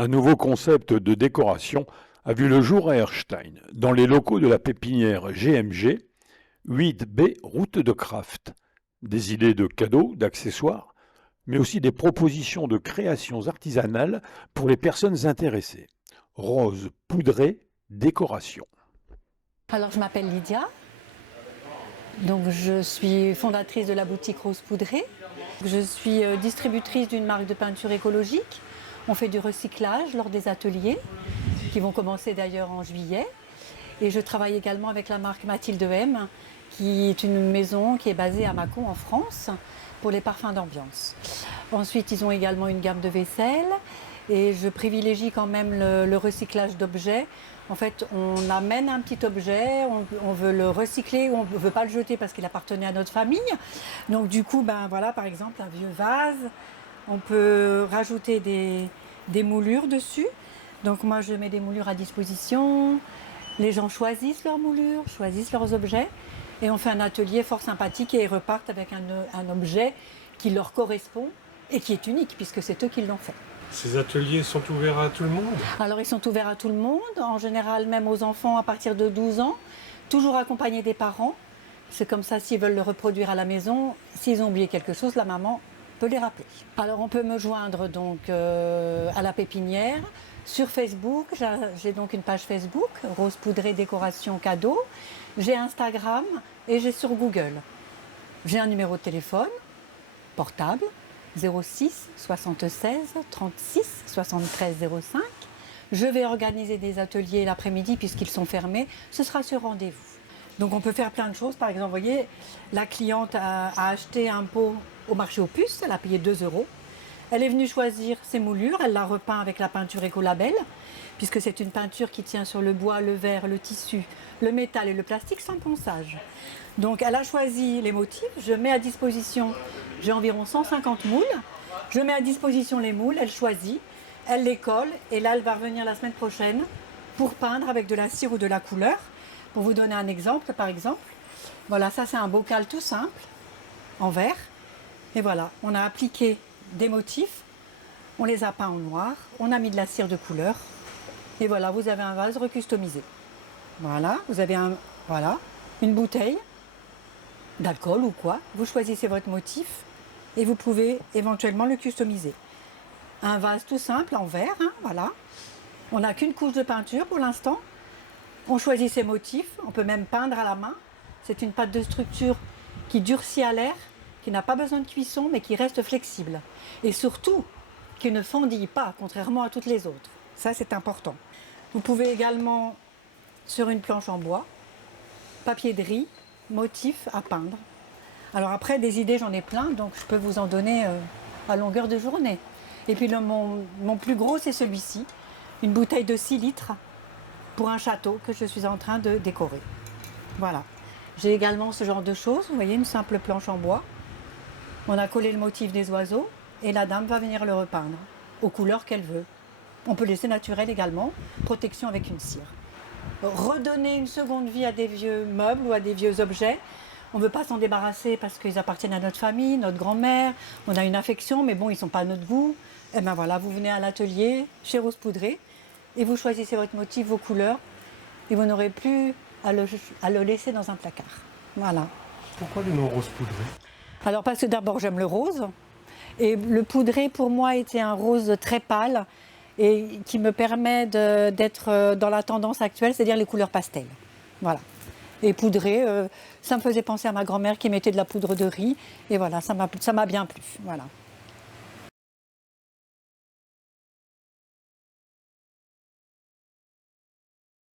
Un nouveau concept de décoration a vu le jour à Erstein, dans les locaux de la pépinière GMG, 8B route de Kraft. Des idées de cadeaux, d'accessoires, mais aussi des propositions de créations artisanales pour les personnes intéressées. Rose poudrée, décoration. Alors, je m'appelle Lydia. Donc, je suis fondatrice de la boutique Rose Poudrée. Je suis distributrice d'une marque de peinture écologique. On fait du recyclage lors des ateliers, qui vont commencer d'ailleurs en juillet. Et je travaille également avec la marque Mathilde M, qui est une maison qui est basée à Mâcon en France pour les parfums d'ambiance. Ensuite, ils ont également une gamme de vaisselle et je privilégie quand même le recyclage d'objets. En fait, on amène un petit objet, on veut le recycler, on ne veut pas le jeter parce qu'il appartenait à notre famille. Donc du coup, ben voilà, par exemple, un vieux vase, on peut rajouter des moulures dessus. Donc moi, je mets des moulures à disposition. Les gens choisissent leurs moulures, choisissent leurs objets. Et on fait un atelier fort sympathique et ils repartent avec un objet qui leur correspond et qui est unique puisque c'est eux qui l'ont fait. Ces ateliers sont ouverts à tout le monde? Alors ils sont ouverts à tout le monde, en général même aux enfants à partir de 12 ans, toujours accompagnés des parents. C'est comme ça, s'ils veulent le reproduire à la maison, s'ils ont oublié quelque chose, la maman peut les rappeler. Alors on peut me joindre donc à la pépinière, sur Facebook, j'ai donc une page Facebook, Rose Poudrée Décoration Cadeau, j'ai Instagram et j'ai sur Google. J'ai un numéro de téléphone portable, 06 76 36 73 05. Je vais organiser des ateliers l'après-midi puisqu'ils sont fermés. Ce sera sur rendez-vous. Donc on peut faire plein de choses. Par exemple, vous voyez, la cliente a acheté un pot au marché aux puces. Elle a payé 2 €. Elle est venue choisir ses moulures. Elle l'a repeint avec la peinture Écolabel puisque c'est une peinture qui tient sur le bois, le verre, le tissu, le métal et le plastique sans ponçage. Donc elle a choisi les motifs. Je mets à disposition, j'ai environ 150 moules. Je mets à disposition les moules, elle choisit, elle les colle et là elle va revenir la semaine prochaine pour peindre avec de la cire ou de la couleur. Pour vous donner un exemple, par exemple, voilà, ça c'est un bocal tout simple, en verre. Et voilà, on a appliqué des motifs, on les a peints en noir, on a mis de la cire de couleur. Et voilà, vous avez un vase recustomisé. Voilà, vous avez une bouteille d'alcool ou quoi. Vous choisissez votre motif et vous pouvez éventuellement le customiser. Un vase tout simple en verre, hein, voilà. On n'a qu'une couche de peinture pour l'instant. On choisit ses motifs, on peut même peindre à la main. C'est une pâte de structure qui durcit à l'air, qui n'a pas besoin de cuisson mais qui reste flexible. Et surtout, qui ne fendille pas, contrairement à toutes les autres. Ça, c'est important. Vous pouvez également, sur une planche en bois, papier de riz, motif à peindre. Alors après, des idées, j'en ai plein, donc je peux vous en donner à longueur de journée. Et puis mon plus gros, c'est celui-ci, une bouteille de 6 litres pour un château que je suis en train de décorer. Voilà. J'ai également ce genre de choses, vous voyez, une simple planche en bois. On a collé le motif des oiseaux et la dame va venir le repeindre aux couleurs qu'elle veut. On peut laisser naturel également, protection avec une cire. Redonner une seconde vie à des vieux meubles ou à des vieux objets. On ne veut pas s'en débarrasser parce qu'ils appartiennent à notre famille, notre grand-mère. On a une affection, mais bon, ils ne sont pas à notre goût. Et bien voilà, vous venez à l'atelier chez Rose Poudrée et vous choisissez votre motif, vos couleurs, et vous n'aurez plus à le laisser dans un placard. Voilà. Pourquoi le nom Rose Poudrée? Alors parce que d'abord j'aime le rose, et le poudré pour moi était un rose très pâle et qui me permet d'être dans la tendance actuelle, c'est-à-dire les couleurs pastel. Voilà. Et poudré, ça me faisait penser à ma grand-mère qui mettait de la poudre de riz, et voilà, ça m'a bien plu. Voilà.